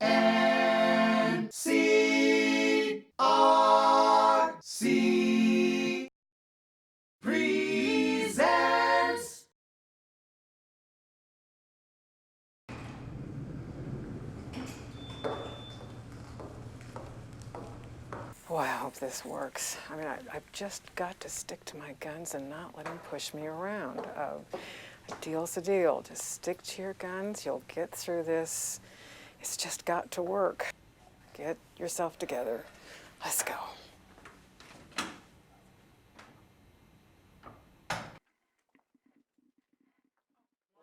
NCRC presents. Boy, I hope this works. I mean, I've just got to stick to my guns and not let him push me around. A deal's a deal. Just stick to your guns. You'll get through this. It's just got to work. Get yourself together. Let's go.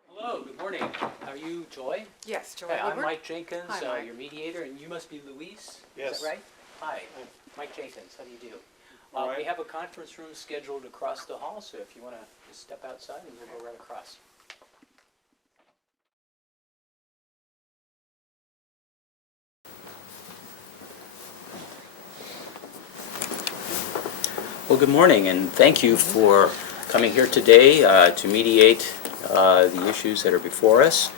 Hello, good morning. Are you Joy? Yes, Joy. Hi, I'm Mike Jenkins, Hi, Mike. your mediator, and you must be Luis? Yes. Is that right? Hi, I'm Mike Jenkins. How do you do? All right. We have a conference room scheduled across the hall, so if you want to just step outside and we'll go right across. Well, good morning, and thank you for coming here today to mediate the issues that are before us.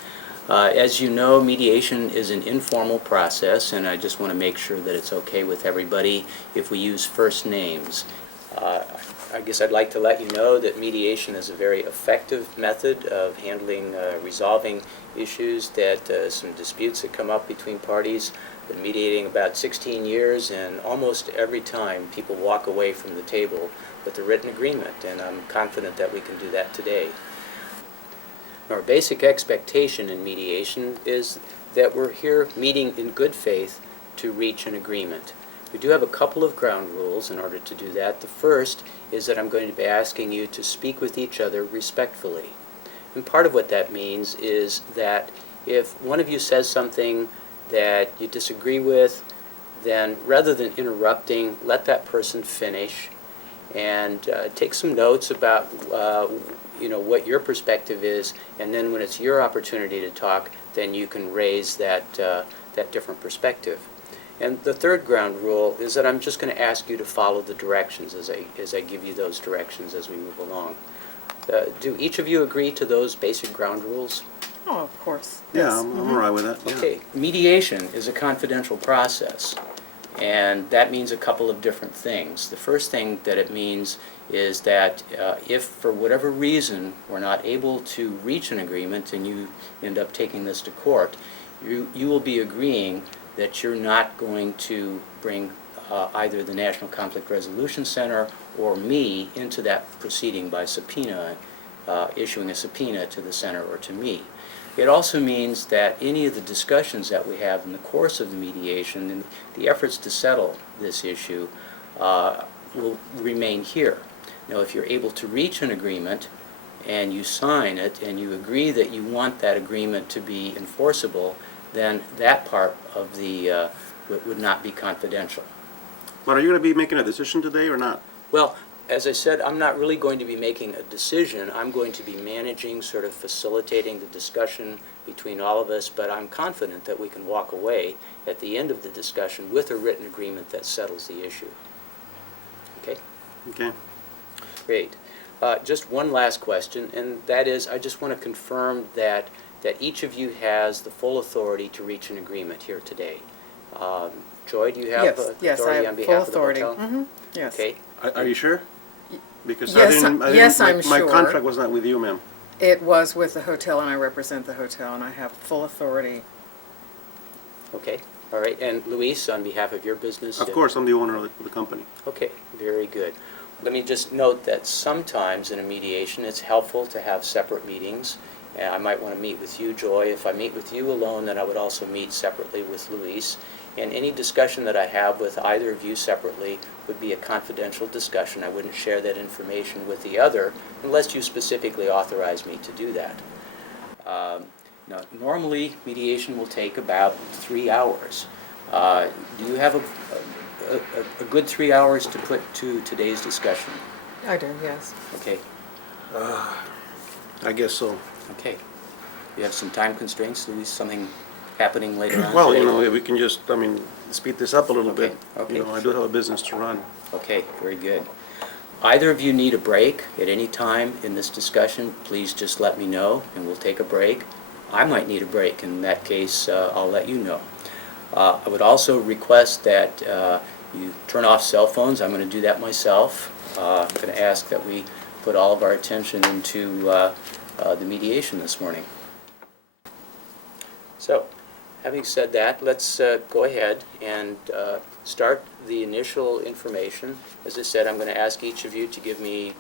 As you know, mediation is an informal process, and I just want to make sure that it's okay with everybody if we use first names. I guess I'd like to let you know that mediation is a very effective method of handling, resolving issues, that some disputes that come up between parties. Been mediating about 16 years, and almost every time people walk away from the table with a written agreement, and I'm confident that we can do that today. Our basic expectation in mediation is that we're here meeting in good faith to reach an agreement. We do have a couple of ground rules in order to do that. The first is that I'm going to be asking you to speak with each other respectfully. And part of what that means is that if one of you says something that you disagree with, then rather than interrupting, let that person finish and take some notes about what your perspective is, and then when it's your opportunity to talk, then you can raise that different perspective. And the third ground rule is that I'm just going to ask you to follow the directions as I give you those directions as we move along. Do each of you agree to those basic ground rules? Oh, of course. Yeah, Yes. I'm all right with that. Yeah. Okay, mediation is a confidential process, and that means a couple of different things. The first thing that it means is that if for whatever reason we're not able to reach an agreement and you end up taking this to court, you will be agreeing that you're not going to bring either the National Conflict Resolution Center or me into that proceeding by subpoena, issuing a subpoena to the center or to me. It also means that any of the discussions that we have in the course of the mediation and the efforts to settle this issue will remain here. Now, if you're able to reach an agreement and you sign it and you agree that you want that agreement to be enforceable, then that part of the would not be confidential. But are you going to be making a decision today or not? Well, as I said, I'm not really going to be making a decision. I'm going to be managing, sort of facilitating the discussion between all of us, but I'm confident that we can walk away at the end of the discussion with a written agreement that settles the issue. Okay? Okay. Great. Just one last question, and that is, I just want to confirm that each of you has the full authority to reach an agreement here today. Joy, do you have Yes, I authority have on full behalf of the authority. hotel? Mm-hmm. Yes. Okay. Are you sure? Because Yes, yes, I'm my sure. contract was not with you, ma'am. It was with the hotel, and I represent the hotel, and I have full authority. Okay. All right. And Luis, on behalf of your business? Of course, I'm the owner of the company. Okay, very good. Let me just note that sometimes in a mediation it's helpful to have separate meetings. I might want to meet with you, Joy. If I meet with you alone, then I would also meet separately with Luis. And any discussion that I have with either of you separately would be a confidential discussion. I wouldn't share that information with the other unless you specifically authorize me to do that. Now, normally mediation will take about 3 hours. Do you have a good 3 hours to put to today's discussion? I do, yes. Okay. I guess so. Okay. You have some time constraints, Luis? Something happening later on Well, today? if we can just, speed this up a little Okay, bit. okay. I do have a business to run. Okay, very good. Either of you need a break at any time in this discussion, please just let me know and we'll take a break. I might need a break. In that case, I'll let you know. I would also request that you turn off cell phones. I'm going to do that myself. I'm going to ask that we put all of our attention into the mediation this morning. So, having said that, let's go ahead and start the initial information. As I said, I'm going to ask each of you to give me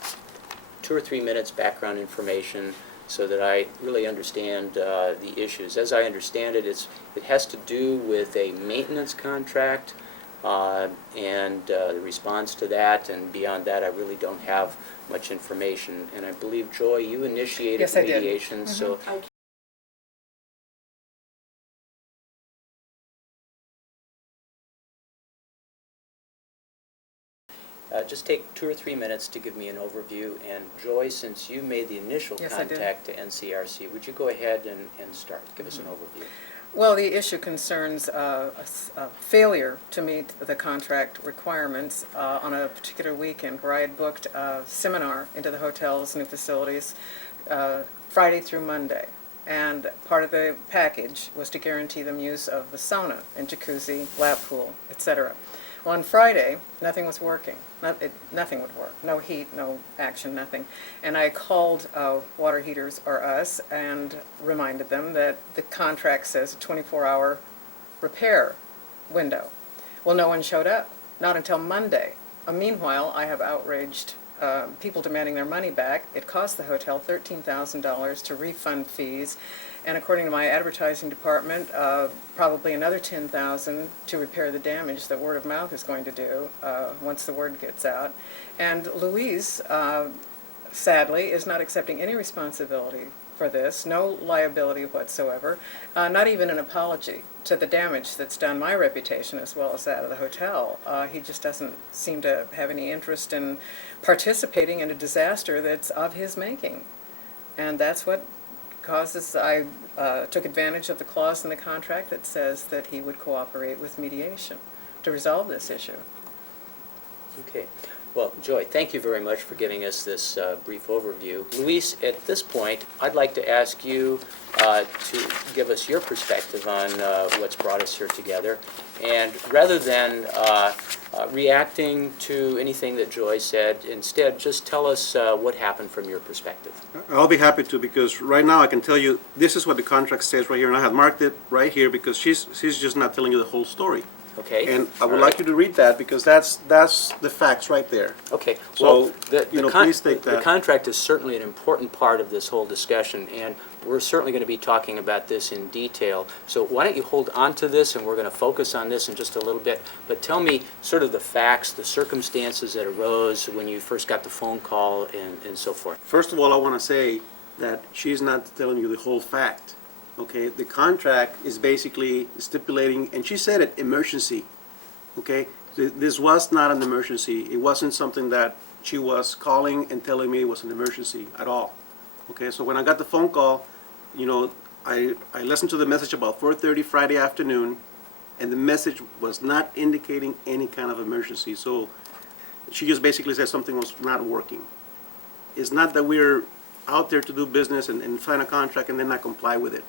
2 or 3 minutes background information so that I really understand the issues. As I understand it, it has to do with a maintenance contract and the response to that, and beyond that I really don't have much information. And I believe, Joy, you initiated Yes, the I did. mediation, so just take 2 or 3 minutes to give me an overview. And Joy, since you made the initial Yes, I did. contact to NCRC, would you go ahead and start? Give us an overview. Well, the issue concerns a failure to meet the contract requirements on a particular weekend where I had booked a seminar into the hotel's new facilities Friday through Monday. And part of the package was to guarantee them use of the sauna and jacuzzi, lap pool, etc. Well, on Friday, nothing was working. Nothing would work. No heat, no action, nothing. And I called Water Heaters or Us and reminded them that the contract says a 24-hour repair window. Well, no one showed up, not until Monday. Meanwhile, I have outraged people demanding their money back. It cost the hotel $13,000 to refund fees, and according to my advertising department, probably another $10,000 to repair the damage that word of mouth is going to do once the word gets out. And Louise, sadly, is not accepting any responsibility for this, no liability whatsoever, not even an apology to the damage that's done my reputation as well as that of the hotel. He just doesn't seem to have any interest in participating in a disaster that's of his making. And that's what causes, I took advantage of the clause in the contract that says that he would cooperate with mediation to resolve this issue. Okay. Well, Joy, thank you very much for giving us this brief overview. Luis, at this point, I'd like to ask you to give us your perspective on what's brought us here together. And rather than reacting to anything that Joy said, instead, just tell us what happened from your perspective. I'll be happy to, because right now I can tell you, this is what the contract says right here, and I have marked it right here because she's just not telling you the whole story. Okay. And I would All like right. you to read that, because that's the facts right there. Okay. So, Well, please take the that. contract is certainly an important part of this whole discussion, and we're certainly going to be talking about this in detail. So why don't you hold on to this, and we're going to focus on this in just a little bit. But tell me sort of the facts, the circumstances that arose when you first got the phone call and so forth. First of all, I want to say that she's not telling you the whole fact. Okay, the contract is basically stipulating, and she said it, emergency. Okay, this was not an emergency. It wasn't something that she was calling and telling me it was an emergency at all. Okay, so when I got the phone call, I listened to the message about 4:30 Friday afternoon, and the message was not indicating any kind of emergency. So she just basically said something was not working. It's not that we're out there to do business and sign a contract and then not comply with it.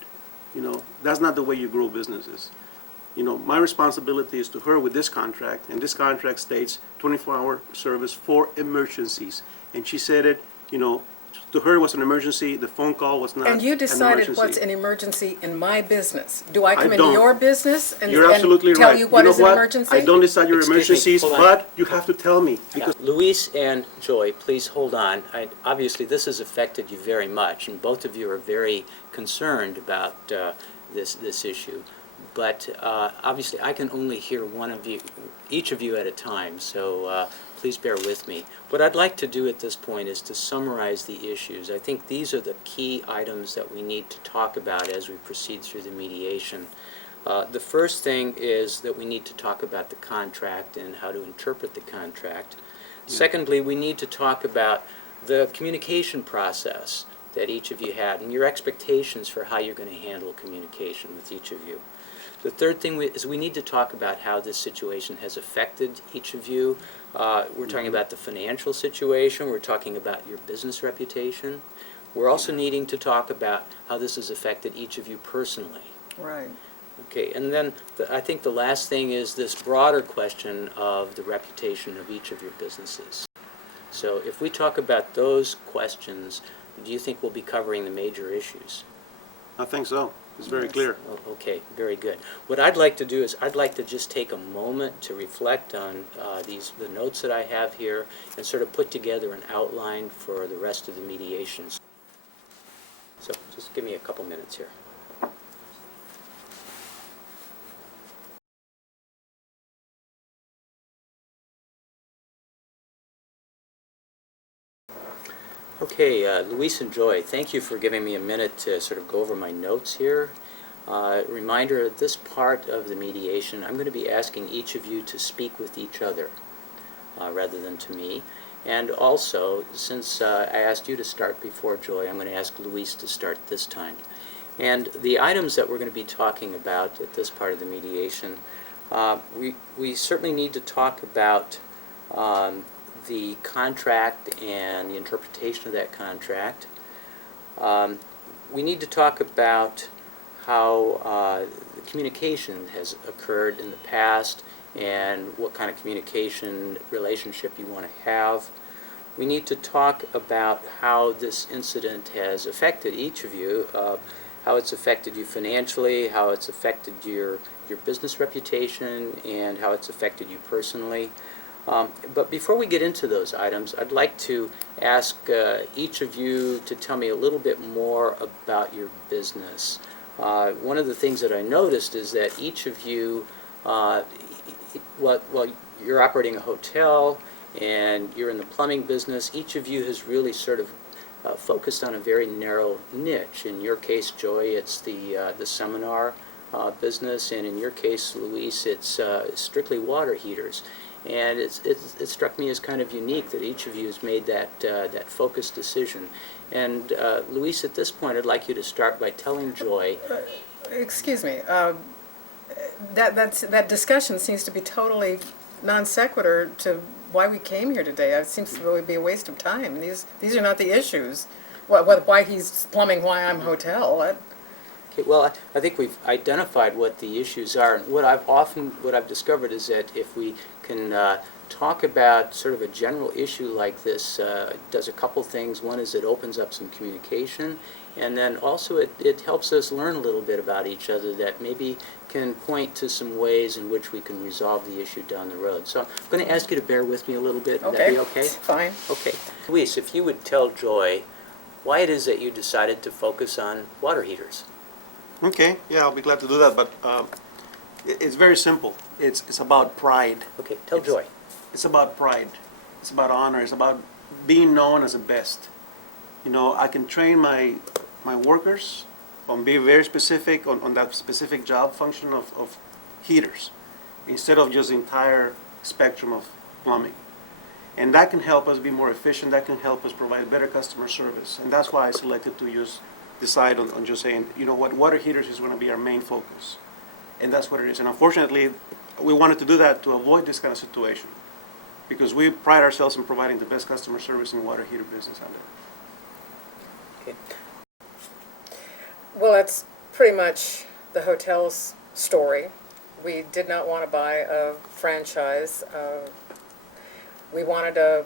That's not the way you grow businesses. My responsibility is to her with this contract, and this contract states 24-hour service for emergencies. And she said it, to her it was an emergency, the phone call was not an And emergency. you decided what's an emergency in my business. Do I come into don't. your business and You're absolutely tell right. you what know is an emergency? I don't decide your Excuse me, emergencies, hold on. but you have to tell me. Because Luis and Joy, please hold on. Obviously, this has affected you very much, and both of you are very concerned about this issue. But obviously, I can only hear each of you at a time, so please bear with me. What I'd like to do at this point is to summarize the issues. I think these are the key items that we need to talk about as we proceed through the mediation. The first thing is that we need to talk about the contract and how to interpret the contract. Secondly, we need to talk about the communication process that each of you had and your expectations for how you're going to handle communication with each of you. The third thing is we need to talk about how this situation has affected each of you. We're talking about the financial situation. We're talking about your business reputation. We're also needing to talk about how this has affected each of you personally. Right. Okay, and then I think the last thing is this broader question of the reputation of each of your businesses. So if we talk about those questions, do you think we'll be covering the major issues? I think so. It's very Yes. clear. Okay, very good. What I'd like to do is I'd like to just take a moment to reflect on the notes that I have here and sort of put together an outline for the rest of the mediations. So just give me a couple minutes here. Okay, Luis and Joy, thank you for giving me a minute to sort of go over my notes here. Reminder, at this part of the mediation, I'm going to be asking each of you to speak with each other rather than to me. And also, since I asked you to start before Joy, I'm going to ask Luis to start this time. And the items that we're going to be talking about at this part of the mediation, we certainly need to talk about the contract and the interpretation of that contract. We need to talk about how the communication has occurred in the past and what kind of communication relationship you want to have. We need to talk about how this incident has affected each of you, how it's affected you financially, how it's affected your business reputation, and how it's affected you personally. But before we get into those items, I'd like to ask each of you to tell me a little bit more about your business. One of the things that I noticed is that each of you, you're operating a hotel and you're in the plumbing business, each of you has really sort of focused on a very narrow niche. In your case, Joy, it's the seminar business, and in your case, Luis, it's strictly water heaters. And it struck me as kind of unique that each of you has made that focused decision. And Luis, at this point, I'd like you to start by telling Joy. Excuse me, that discussion seems to be totally non sequitur to why we came here today. It seems to really be a waste of time. These are not the issues. Why he's plumbing, why I'm hotel. Okay, well, I think we've identified what the issues are. And what I've discovered is that if we can talk about sort of a general issue like this, does a couple things. One is it opens up some communication, and then also it helps us learn a little bit about each other that maybe can point to some ways in which we can resolve the issue down the road. So I'm going to ask you to bear with me a little bit. Would that be okay? Fine. Okay. Luis, if you would tell Joy why it is that you decided to focus on water heaters. Okay, yeah, I'll be glad to do that, but it's very simple. It's about pride. Okay, tell Joy. It's about pride. It's about honor. It's about being known as the best. You know, I can train my workers on being very specific on that specific job function of heaters instead of just the entire spectrum of plumbing. And that can help us be more efficient. That can help us provide better customer service. And that's why I selected to decide on just saying, you know what, water heaters is going to be our main focus. And that's what it is. And unfortunately, we wanted to do that to avoid this kind of situation because we pride ourselves in providing the best customer service in the water heater business out there. Okay. Well, that's pretty much the hotel's story. We did not want to buy a franchise. We wanted an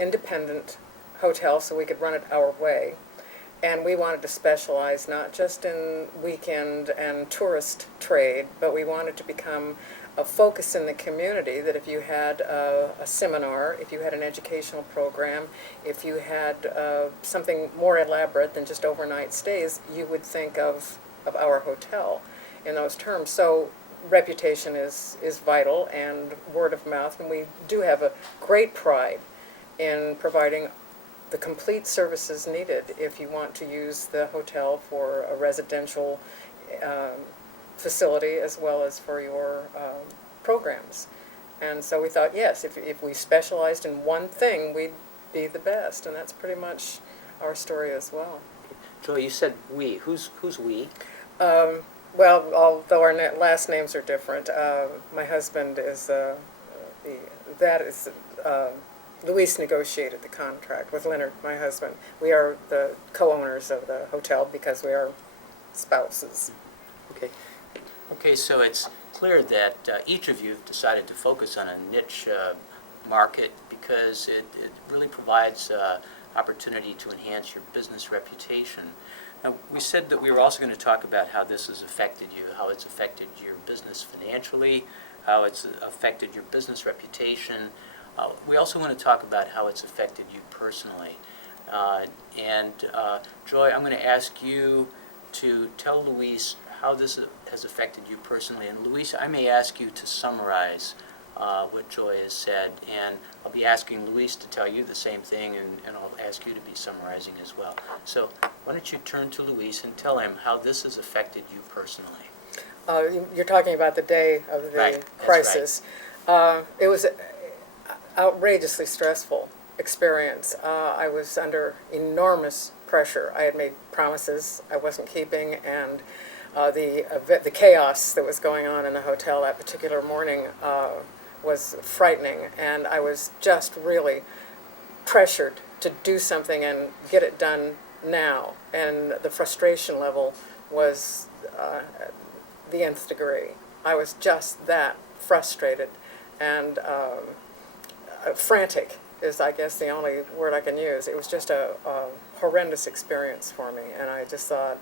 independent hotel so we could run it our way. And we wanted to specialize not just in weekend and tourist trade, but we wanted to become a focus in the community that if you had a seminar, if you had an educational program, if you had something more elaborate than just overnight stays, you would think of our hotel in those terms. So reputation is vital, and word of mouth, and we do have a great pride in providing the complete services needed if you want to use the hotel for a residential facility as well as for your programs. And so we thought, yes, if we specialized in one thing, we'd be the best, and that's pretty much our story as well. Joy, you said we. Who's we? Well, although our last names are different, my husband is Luis negotiated the contract with Leonard, my husband. We are the co-owners of the hotel because we are spouses. Okay. Okay, so it's clear that each of you have decided to focus on a niche market because it really provides opportunity to enhance your business reputation. Now, we said that we were also going to talk about how this has affected you, how it's affected your business financially, how it's affected your business reputation. We also want to talk about how it's affected you personally. Joy, I'm going to ask you to tell Luis how this has affected you personally. And Luis, I may ask you to summarize what Joy has said, and I'll be asking Luis to tell you the same thing, and I'll ask you to be summarizing as well. So why don't you turn to Luis and tell him how this has affected you personally. You're talking about the day of the Right, that's crisis. It was an outrageously stressful experience. I was under enormous pressure. I had made promises I wasn't keeping, and the chaos that was going on in the hotel that particular morning was frightening, and I was just really pressured to do something and get it done now. And the frustration level was the nth degree. I was just that frustrated and frantic is, I guess, the only word I can use. It was just a horrendous experience for me, and I just saw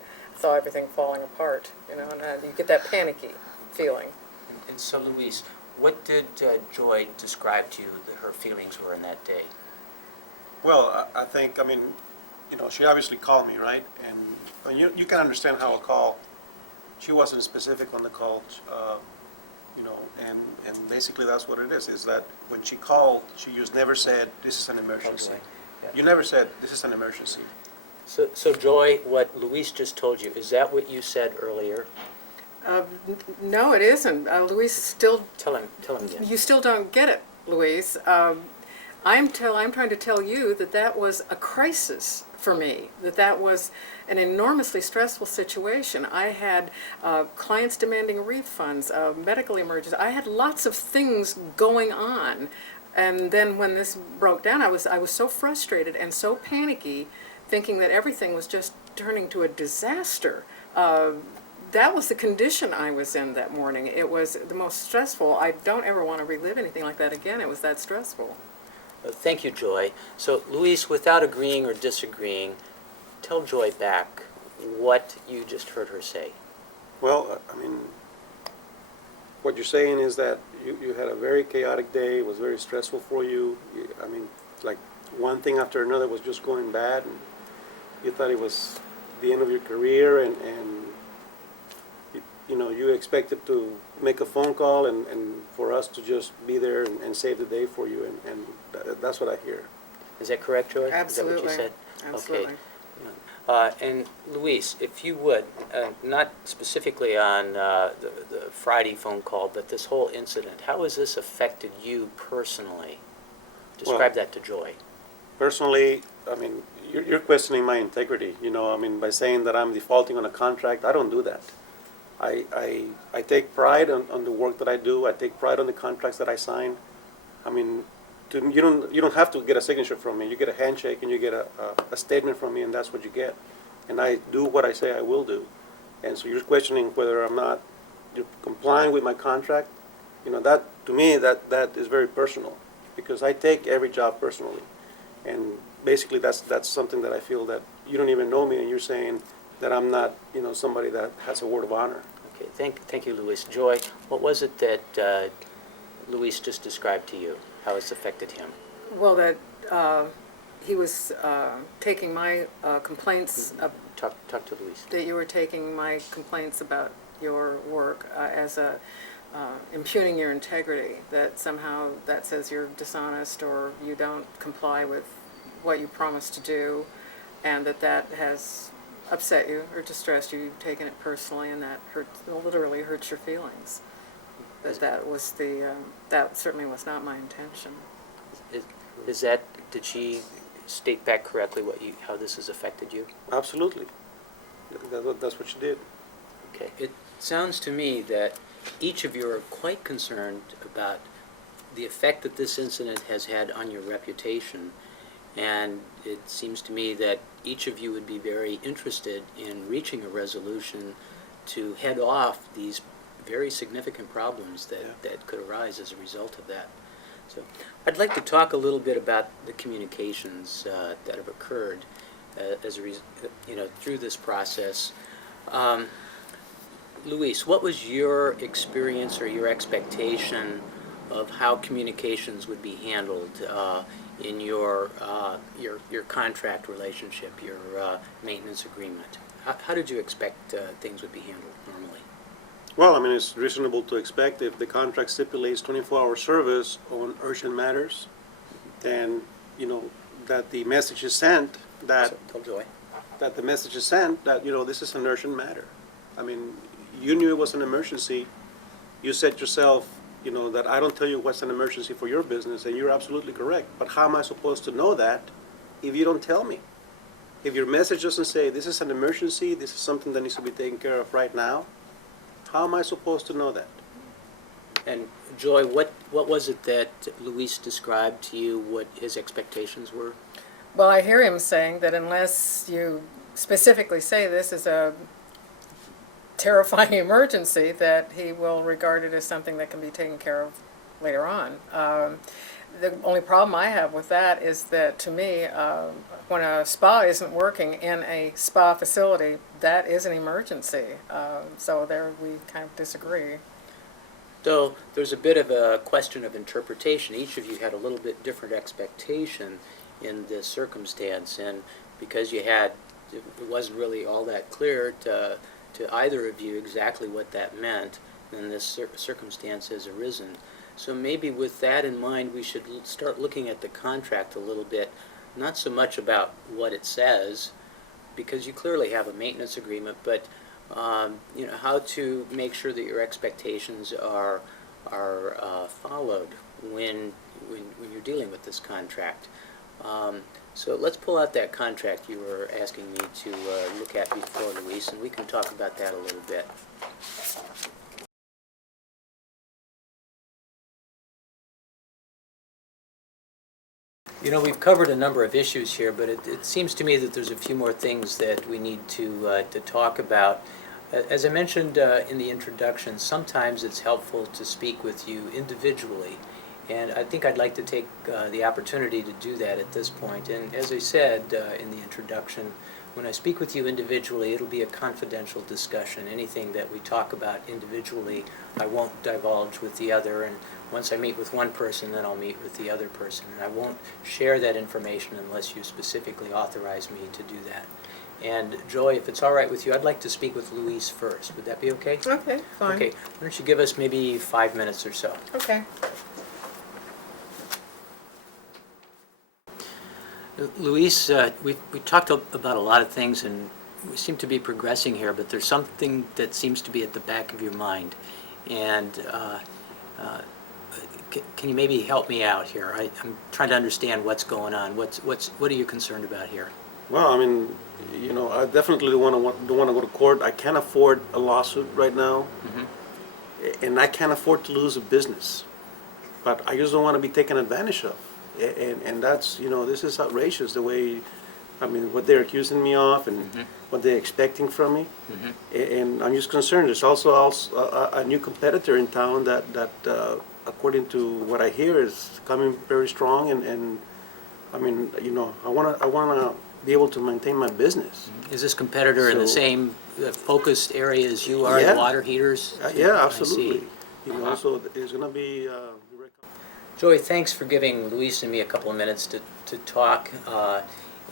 everything falling apart, you know, and you get that panicky feeling. And so, Luis, what did Joy describe to you that her feelings were in that day? Well, I think, she obviously called me, right? And you can understand how a call, she wasn't specific on the call, and basically that's what it is that when she called, she just never said, this is an emergency. Okay. Yeah. You never said, this is an emergency. So Joy, what Luis just told you, is that what you said earlier? No, it isn't. Luis still, Tell him again. you still don't get it, Luis. I'm trying to tell you that was a crisis for me, that was an enormously stressful situation. I had clients demanding refunds, medical emergencies. I had lots of things going on. And then when this broke down, I was so frustrated and so panicky, thinking that everything was just turning to a disaster. That was the condition I was in that morning. It was the most stressful. I don't ever want to relive anything like that again. It was that stressful. Thank you, Joy. So, Luis, without agreeing or disagreeing, tell Joy back what you just heard her say. Well, what you're saying is that you had a very chaotic day. It was very stressful for you. Like one thing after another was just going bad, and you thought it was the end of your career, and you expected to make a phone call and for us to just be there and save the day for you, and that's what I hear. Is that correct, Joy? Absolutely. Is that what you said? Absolutely. Okay. And Luis, if you would, not specifically on the Friday phone call, but this whole incident, how has this affected you personally? Describe that to Joy. Personally, you're questioning my integrity, by saying that I'm defaulting on a contract. I don't do that. I take pride on the work that I do. I take pride on the contracts that I sign. You don't have to get a signature from me. You get a handshake and you get a statement from me, and that's what you get. And I do what I say I will do. And so you're questioning whether you're complying with my contract. That to me that is very personal, because I take every job personally. And basically that's something that I feel that you don't even know me, and you're saying that I'm not, somebody that has a word of honor. Okay, thank you, Luis. Joy, what was it that Luis just described to you, how it's affected him? Well, that he was taking my complaints, Talk to Luis. that you were taking my complaints about your work as impugning your integrity, that somehow that says you're dishonest or you don't comply with what you promised to do, and that has upset you or distressed you. You've taken it personally, and that literally hurts your feelings. That certainly was not my intention. Did she state back correctly how this has affected you? Absolutely. That's what she did. Okay. It sounds to me that each of you are quite concerned about the effect that this incident has had on your reputation, and it seems to me that each of you would be very interested in reaching a resolution to head off these very significant problems that, Yeah. that could arise as a result of that. So I'd like to talk a little bit about the communications that have occurred as a through this process. Luis, what was your experience or your expectation of how communications would be handled in your contract relationship, your maintenance agreement? How did you expect things would be handled normally? Well, I mean, it's reasonable to expect if the contract stipulates 24-hour service on urgent matters, then, that the message is sent that So, tell Joy. that the message is sent that, this is an urgent matter. I mean, you knew it was an emergency. You said yourself, that I don't tell you what's an emergency for your business, and you're absolutely correct. But how am I supposed to know that if you don't tell me? If your message doesn't say, this is an emergency, this is something that needs to be taken care of right now, how am I supposed to know that? And Joy, what was it that Luis described to you, what his expectations were? Well, I hear him saying that unless you specifically say this is a terrifying emergency, that he will regard it as something that can be taken care of later on. The only problem I have with that is that, to me, when a spa isn't working in a spa facility, that is an emergency. So there we kind of disagree. So there's a bit of a question of interpretation. Each of you had a little bit different expectation in this circumstance, and because it wasn't really all that clear to either of you exactly what that meant, then this circumstance has arisen. So maybe with that in mind, we should start looking at the contract a little bit, not so much about what it says, because you clearly have a maintenance agreement, but how to make sure that your expectations are followed when you're dealing with this contract. So let's pull out that contract you were asking me to look at before, Luis, and we can talk about that a little bit. We've covered a number of issues here, but it seems to me that there's a few more things that we need to talk about. As I mentioned in the introduction, sometimes it's helpful to speak with you individually, and I think I'd like to take the opportunity to do that at this point. And as I said in the introduction, when I speak with you individually, it'll be a confidential discussion. Anything that we talk about individually, I won't divulge with the other, and once I meet with one person, then I'll meet with the other person, and I won't share that information unless you specifically authorize me to do that. And Joy, if it's all right with you, I'd like to speak with Luis first. Would that be okay? Okay, fine. Okay, why don't you give us maybe 5 minutes or so? Okay. Luis, we talked about a lot of things, and we seem to be progressing here, but there's something that seems to be at the back of your mind. And can you maybe help me out here? I'm trying to understand what's going on. What are you concerned about here? Well, I mean, I definitely don't want to go to court. I can't afford a lawsuit right now, and I can't afford to lose a business. But I just don't want to be taken advantage of. And that's, this is outrageous, the way, what they're accusing me of and what they're expecting from me. And I'm just concerned. There's also a new competitor in town that according to what I hear, is coming very strong. And I want to be able to maintain my business. Is this competitor in the same focused area as you are, Yeah. water heaters? Yeah, absolutely. I see. So it's going to be... Joy, thanks for giving Luis and me a couple of minutes to talk.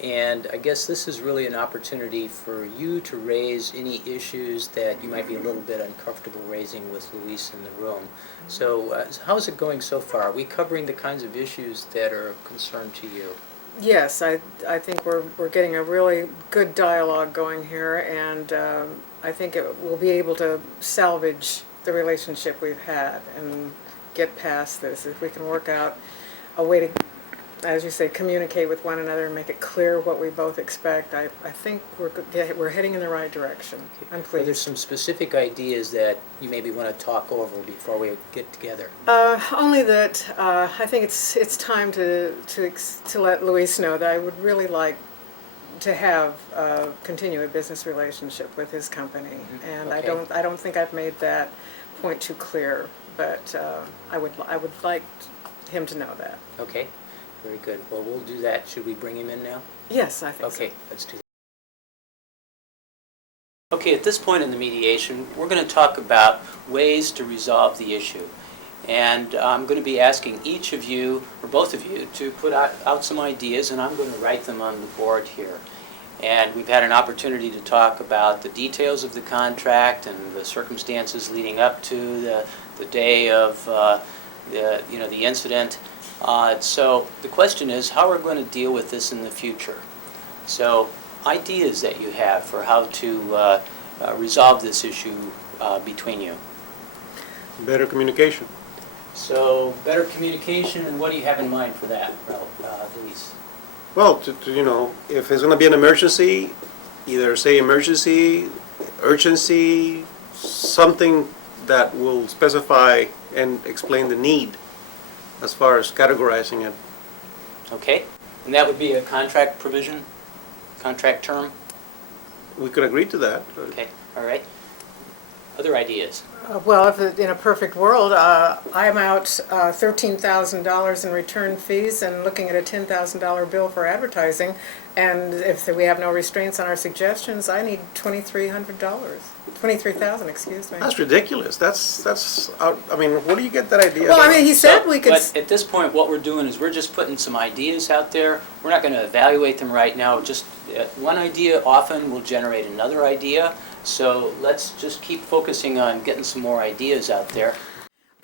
And I guess this is really an opportunity for you to raise any issues that you might be a little bit uncomfortable raising with Luis in the room. So how's it going so far? Are we covering the kinds of issues that are of concern to you? Yes, I think we're getting a really good dialogue going here, and I think we'll be able to salvage the relationship we've had and get past this. If we can work out a way to, as you say, communicate with one another and make it clear what we both expect, I think we're heading in the right direction. I'm Are there pleased. some specific ideas that you maybe want to talk over before we get together? Only that I think it's time to let Luis know that I would really like to have continue a business relationship with his company, and Okay. I don't think I've made that point too clear, but I would like him to know that. Okay, very good. Well, we'll do that. Should we bring him in now? Yes, I think so. Okay, let's do that. Okay, at this point in the mediation, we're going to talk about ways to resolve the issue. And I'm going to be asking each of you, or both of you, to put out some ideas, and I'm going to write them on the board here. And we've had an opportunity to talk about the details of the contract and the circumstances leading up to the day of the incident. So the question is, how are we going to deal with this in the future? So ideas that you have for how to resolve this issue between you. Better communication. So better communication, and what do you have in mind for that, Luis? Well, if it's going to be an emergency, either say emergency, urgency, something that will specify and explain the need as far as categorizing it. Okay, and that would be a contract provision, contract term? We could agree to that. Okay, all right. Other ideas? Well, if in a perfect world, I'm out $13,000 in return fees and looking at a $10,000 bill for advertising, and if we have no restraints on our suggestions, I need $23,000, excuse me. That's ridiculous. That's out. I mean, where do you get that idea? Well, I mean, he said we could. But at this point, what we're doing is we're just putting some ideas out there. We're not going to evaluate them right now. Just one idea often will generate another idea. So let's just keep focusing on getting some more ideas out there.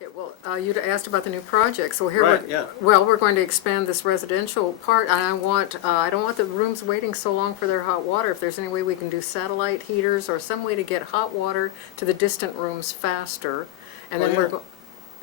Okay, well, you'd asked about the new project, so here Right, yeah. we're going to expand this residential part, and I don't want the rooms waiting so long for their hot water. If there's any way we can do satellite heaters or some way to get hot water to the distant rooms faster, and then Oh, we're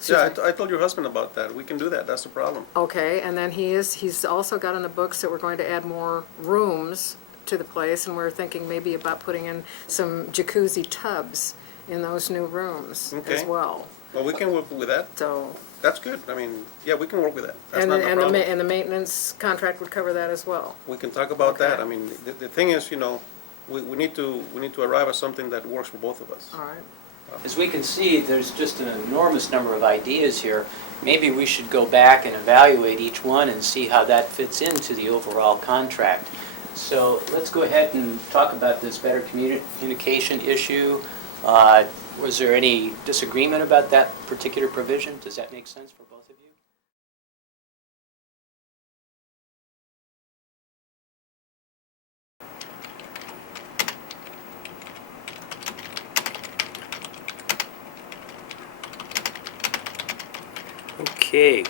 yeah. I told your husband about that. We can do that. That's the problem. okay, and then he's also got in the books that we're going to add more rooms to the place, and we're thinking maybe about putting in some jacuzzi tubs in those new rooms as Okay. well. Well, we can work with that. So, That's good. I mean, yeah, we can work with that. That's and not the problem. and the maintenance contract would cover that as well. We can talk about that. Okay. I mean, the thing is, we need to arrive at something that works for both of us. All right. As we can see, there's just an enormous number of ideas here. Maybe we should go back and evaluate each one and see how that fits into the overall contract. So let's go ahead and talk about this better communication issue. Was there any disagreement about that particular provision? Does that make sense for both of you? Okay.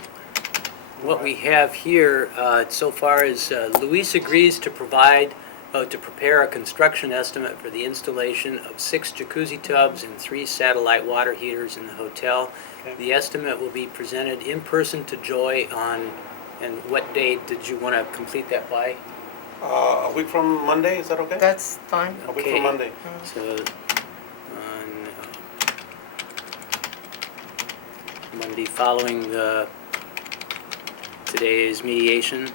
What we have here so far is Luis agrees to prepare a construction estimate for the installation of 6 jacuzzi tubs and 3 satellite water heaters in the hotel. Okay. The estimate will be presented in person to Joy on, and what date did you want to complete that by? A week from Monday, is that okay? That's fine. A week Okay. from Monday. So on Monday following today's mediation.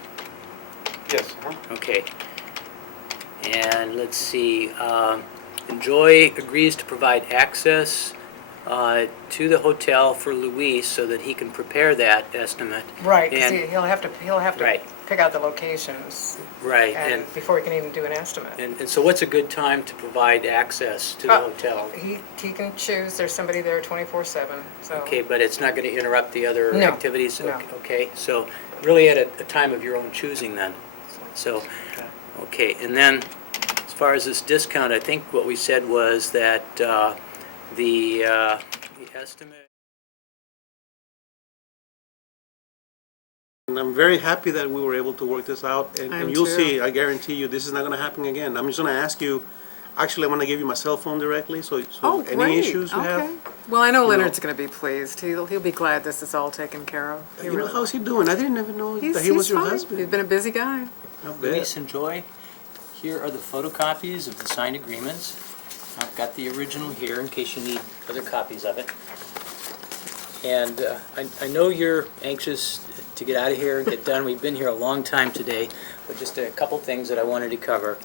Yes. Okay. And let's see, Joy agrees to provide access to the hotel for Luis so that he can prepare that estimate. Right, 'cause And- he'll have to Right. pick out the locations Right, and before he can even do an estimate. and so what's a good time to provide access to the hotel? He can choose, there's somebody there 24/7, so. Okay, but it's not going to interrupt the other No, activities? no. Okay, so really at a time of your own choosing then. So, okay, and then as far as this discount, I think what we said was that the estimate. And I'm very happy that we were able to work this out, and I'm you'll too. see, I guarantee you, this is not gonna happen again. I'm just gonna ask you, actually, I'm gonna give you my cell phone directly, so any issues you have. Well, I know know. Leonard's gonna be pleased. He'll be glad this is all taken care of. He You know, really- how's he doing? I didn't even know He's that he was your fine. husband. He's been a busy guy. Not bad. Luis and Joy, here are the photocopies of the signed agreements. I've got the original here in case you need other copies of it. And I know you're anxious to get out of here and get done. We've been here a long time today, but just a couple things that I wanted to cover.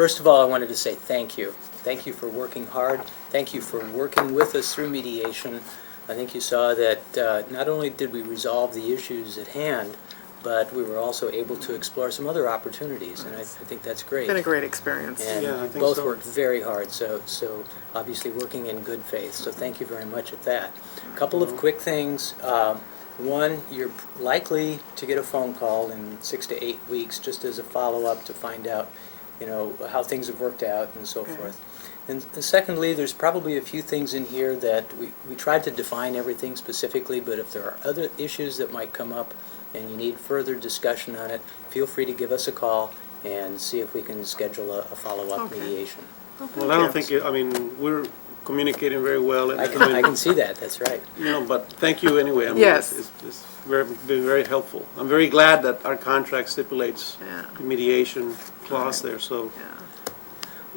First of all, I wanted to say thank you. Thank you for working hard. Thank you for working with us through mediation. I think you saw that not only did we resolve the issues at hand, but we were also able to explore some other opportunities, and I think that's great. It's been a great experience. And Yeah, I you think both so. worked very hard, so obviously working in good faith, so thank you very much at that. A couple of quick things. One, you're likely to get a phone call in 6 to 8 weeks just as a follow-up to find out, how things have worked out and so Okay. forth. And secondly, there's probably a few things in here that we tried to define everything specifically, but if there are other issues that might come up and you need further discussion on it, feel free to give us a call and see if we can schedule a follow-up Okay. mediation. Well, I don't think, we're communicating very well. And I can see that, that's right. But thank you anyway. I mean, Yes. It's been very helpful. I'm very glad that our contract stipulates Yeah. the mediation clause there, so, Yeah.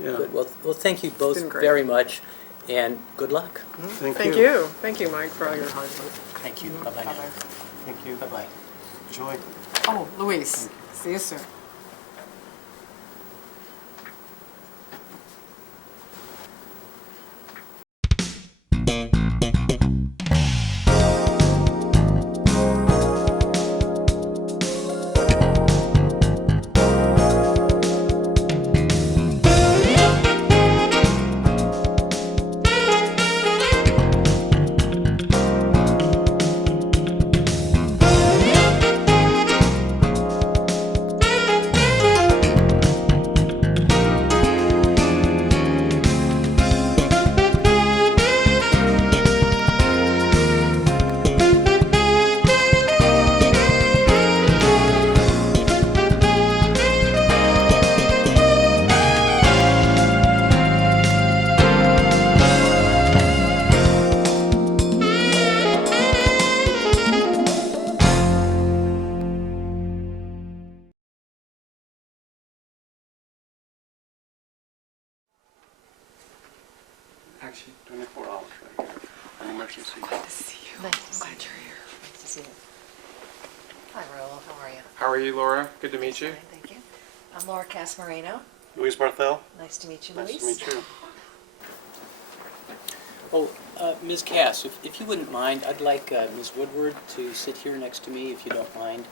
yeah. Good. Well, thank you both been great. very much, and good luck. Thank Thank you. you. Thank you, Mike, for all your hard work. Thank you. Bye-bye now. Thank you. Bye-bye. Joy. Oh, Luis, see you soon. Actually, 24 hours right here, an emergency. Good to see you. Nice to I'm see glad you. you're here. Nice to see you. Hi, Raul. How are you? How are you, Laura? Good to meet you. Fine, thank you. I'm Laura Casmarino. Luis Barthel, Nice to meet you, nice Luis. to meet you. Oh, Ms. Cass, if you wouldn't mind, I'd like Ms. Woodward to sit here next to me, if you don't mind.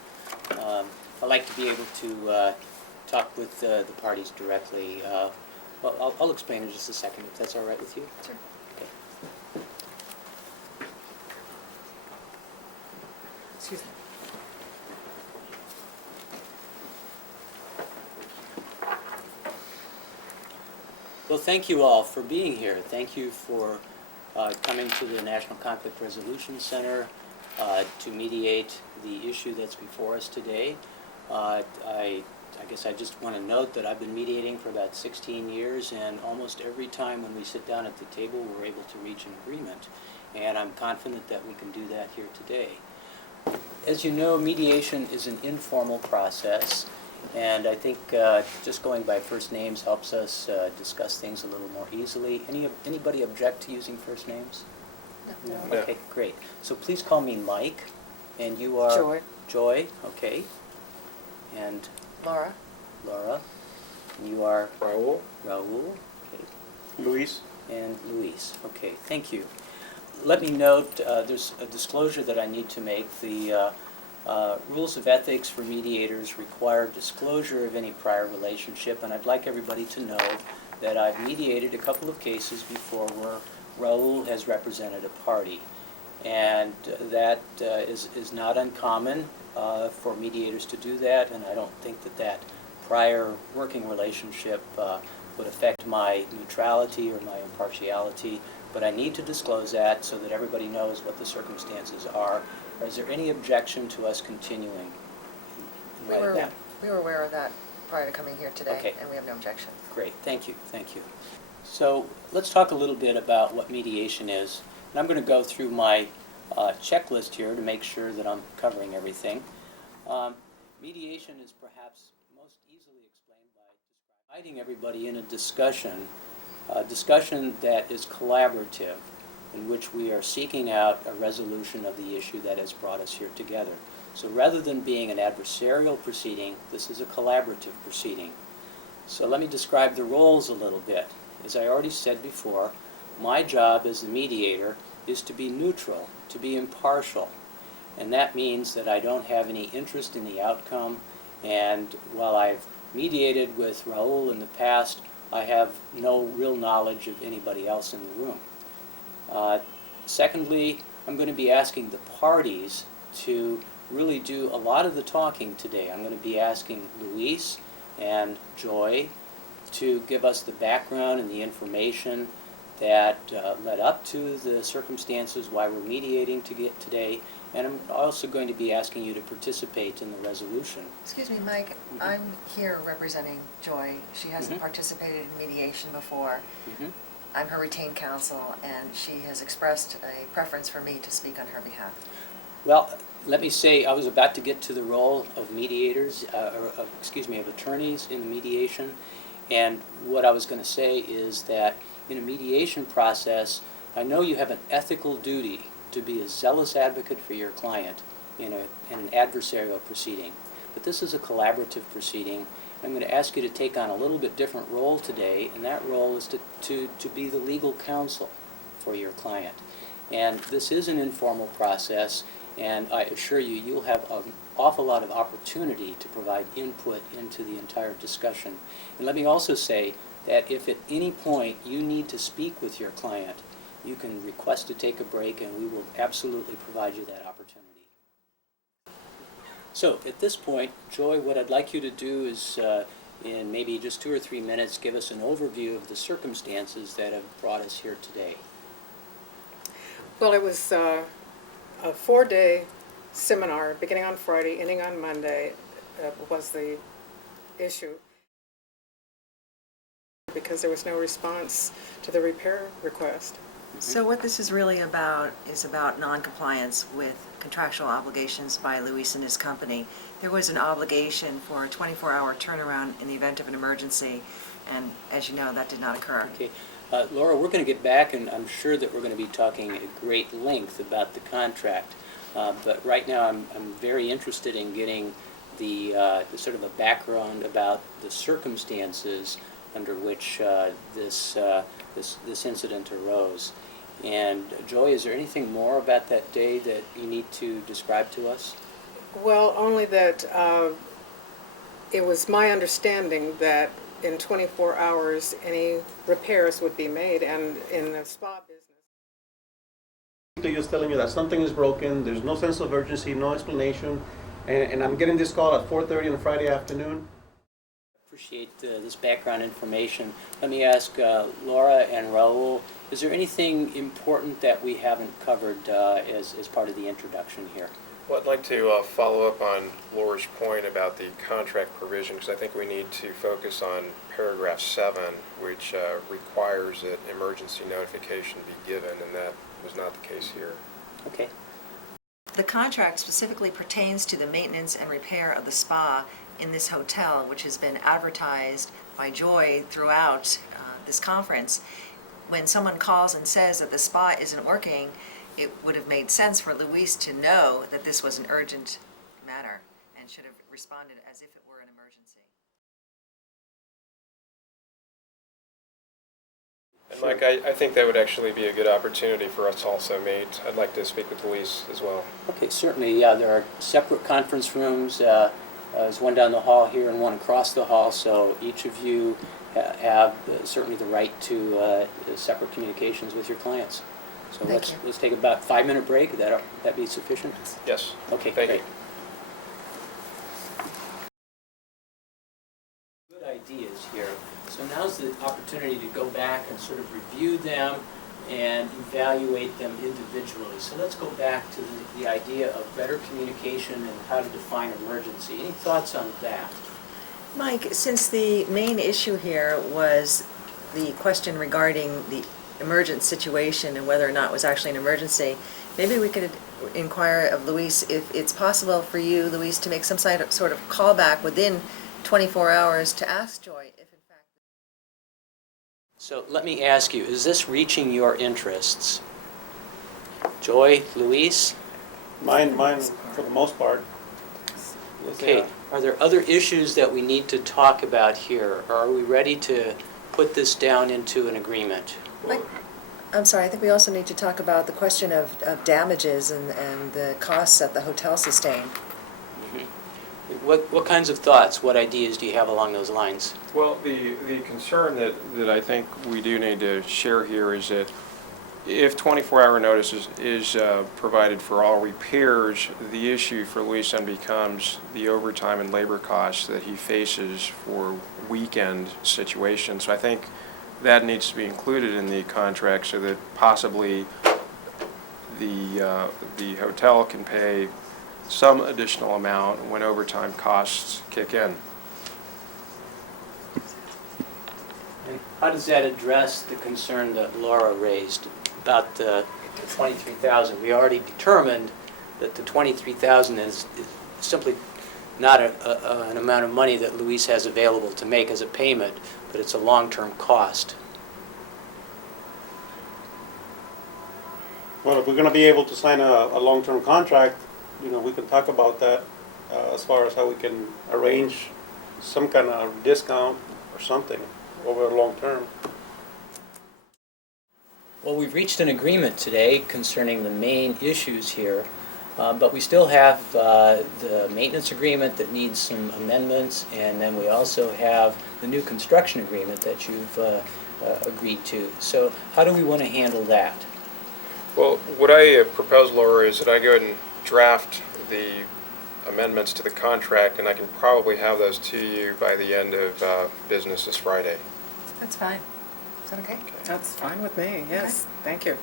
I'd like to be able to talk with the parties directly. Well, I'll explain in just a second, if that's all right with you. Sure. Okay. Excuse me. Well, thank you all for being here. Thank you for coming to the National Conflict Resolution Center to mediate the issue that's before us today. I guess I just want to note that I've been mediating for about 16 years, and almost every time when we sit down at the table, we're able to reach an agreement. And I'm confident that we can do that here today. As you know, mediation is an informal process, and I think just going by first names helps us discuss things a little more easily. Anybody object to using first names? No. No. Okay, great. So please call me Mike, and you are? Joy. Joy, okay. And Laura? Laura, and you are? Raul? Raul, okay. Luis? And Luis, okay, thank you. Let me note, there's a disclosure that I need to make. The rules of ethics for mediators require disclosure of any prior relationship, and I'd like everybody to know that I've mediated a couple of cases before where Raul has represented a party. And that is not uncommon for mediators to do that, and I don't think that prior working relationship would affect my neutrality or my impartiality, but I need to disclose that so that everybody knows what the circumstances are. Is there any objection to us continuing in light of that? We were aware of that prior to coming here today, Okay. and we have no objection. Great, thank you, thank you. So let's talk a little bit about what mediation is. And I'm going to go through my checklist here to make sure that I'm covering everything. Mediation is perhaps most easily explained by inviting everybody in a discussion that is collaborative, in which we are seeking out a resolution of the issue that has brought us here together. So rather than being an adversarial proceeding, this is a collaborative proceeding. So let me describe the roles a little bit. As I already said before, my job as the mediator is to be neutral, to be impartial. And that means that I don't have any interest in the outcome. And while I've mediated with Raul in the past, I have no real knowledge of anybody else in the room. Secondly, I'm going to be asking the parties to really do a lot of the talking today. I'm going to be asking Luis and Joy to give us the background and the information that led up to the circumstances why we're mediating today. And I'm also going to be asking you to participate in the resolution. Excuse me, Mike, I'm here representing Joy. She hasn't participated in mediation before. I'm her retained counsel, and she has expressed a preference for me to speak on her behalf. Well, let me say, I was about to get to the role of mediators, of attorneys in mediation. And what I was going to say is that in a mediation process, I know you have an ethical duty to be a zealous advocate for your client in an adversarial proceeding. But this is a collaborative proceeding. I'm going to ask you to take on a little bit different role today, and that role is to be the legal counsel for your client. And this is an informal process, and I assure you, you'll have an awful lot of opportunity to provide input into the entire discussion. And let me also say that if at any point you need to speak with your client, you can request to take a break, and we will absolutely provide you that opportunity. So at this point, Joy, what I'd like you to do is, in maybe just 2 or 3 minutes, give us an overview of the circumstances that have brought us here today. Well, it was a 4-day seminar beginning on Friday, ending on Monday, was the issue, because there was no response to the repair request. So what this is really about is about non-compliance with contractual obligations by Luis and his company. There was an obligation for a 24-hour turnaround in the event of an emergency, and as you know, that did not occur. Okay. Laura, we're going to get back, and I'm sure that we're going to be talking at great length about the contract. But right now, I'm very interested in getting the sort of a background about the circumstances under which this incident arose. And Joy, is there anything more about that day that you need to describe to us? Well, only that it was my understanding that in 24 hours any repairs would be made, and in the spa business. They're just telling you that something is broken, there's no sense of urgency, no explanation, and I'm getting this call at 4:30 on a Friday afternoon. Appreciate this background information. Let me ask Laura and Raul, is there anything important that we haven't covered as part of the introduction here? Well, I'd like to follow up on Laura's point about the contract provision, because I think we need to focus on paragraph 7, which requires that emergency notification be given, and that was not the case here. Okay. The contract specifically pertains to the maintenance and repair of the spa in this hotel, which has been advertised by Joy throughout this conference. When someone calls and says that the spa isn't working, it would have made sense for Luis to know that this was an urgent matter and should have responded as if it were an emergency. And Mike, I think that would actually be a good opportunity for us to also meet. I'd like to speak with Luis as well. Okay, certainly. Yeah, there are separate conference rooms. There's one down the hall here and one across the hall, so each of you have certainly the right to separate communications with your clients. So let's take about a 5-minute break. Would that be sufficient? Yes. Okay, Thank great. you. Good ideas here. So now's the opportunity to go back and sort of review them and evaluate them individually. So let's go back to the idea of better communication and how to define emergency. Any thoughts on that? Mike, since the main issue here was the question regarding the emergent situation and whether or not it was actually an emergency, maybe we could inquire of Luis if it's possible for you, Luis, to make some sort of callback within 24 hours to ask Joy if in fact... So let me ask you, is this reaching your interests? Joy, Luis? Mine, for the most part. Okay, Are there other issues that we need to talk about here? Or are we ready to put this down into an agreement? I'm sorry, I think we also need to talk about the question of damages and the costs that the hotel sustained. What kinds of thoughts, what ideas do you have along those lines? Well, the concern that I think we do need to share here is that if 24-hour notice is provided for all repairs, the issue for Luis then becomes the overtime and labor costs that he faces for weekend situations. So I think that needs to be included in the contract so that possibly the hotel can pay some additional amount when overtime costs kick in. And how does that address the concern that Laura raised about the 23,000? We already determined that the 23,000 is simply not an amount of money that Luis has available to make as a payment, but it's a long-term cost. Well, if we're gonna be able to sign a long-term contract, we can talk about that as far as how we can arrange some kind of discount or something over a long term. Well, we've reached an agreement today concerning the main issues here, but we still have the maintenance agreement that needs some amendments, and then we also have the new construction agreement that you've agreed to. So how do we want to handle that? Well, what I propose, Laura, is that I go ahead and draft the amendments to the contract, and I can probably have those to you by the end of business this Friday. That's fine. Is that okay? That's fine with me, yes, thank you.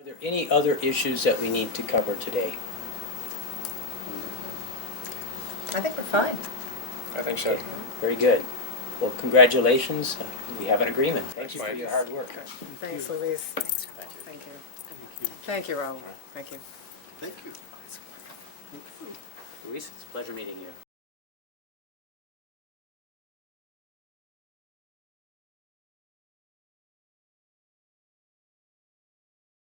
Are there any other issues that we need to cover today? I think we're fine. I think so. Very good. Well, congratulations. We have an agreement. Thank Thanks, you for Mike. your hard work. Thanks, Louise. Thank you. Thank you, Raul. Thank you. Thank you. Luis, it's a pleasure meeting you.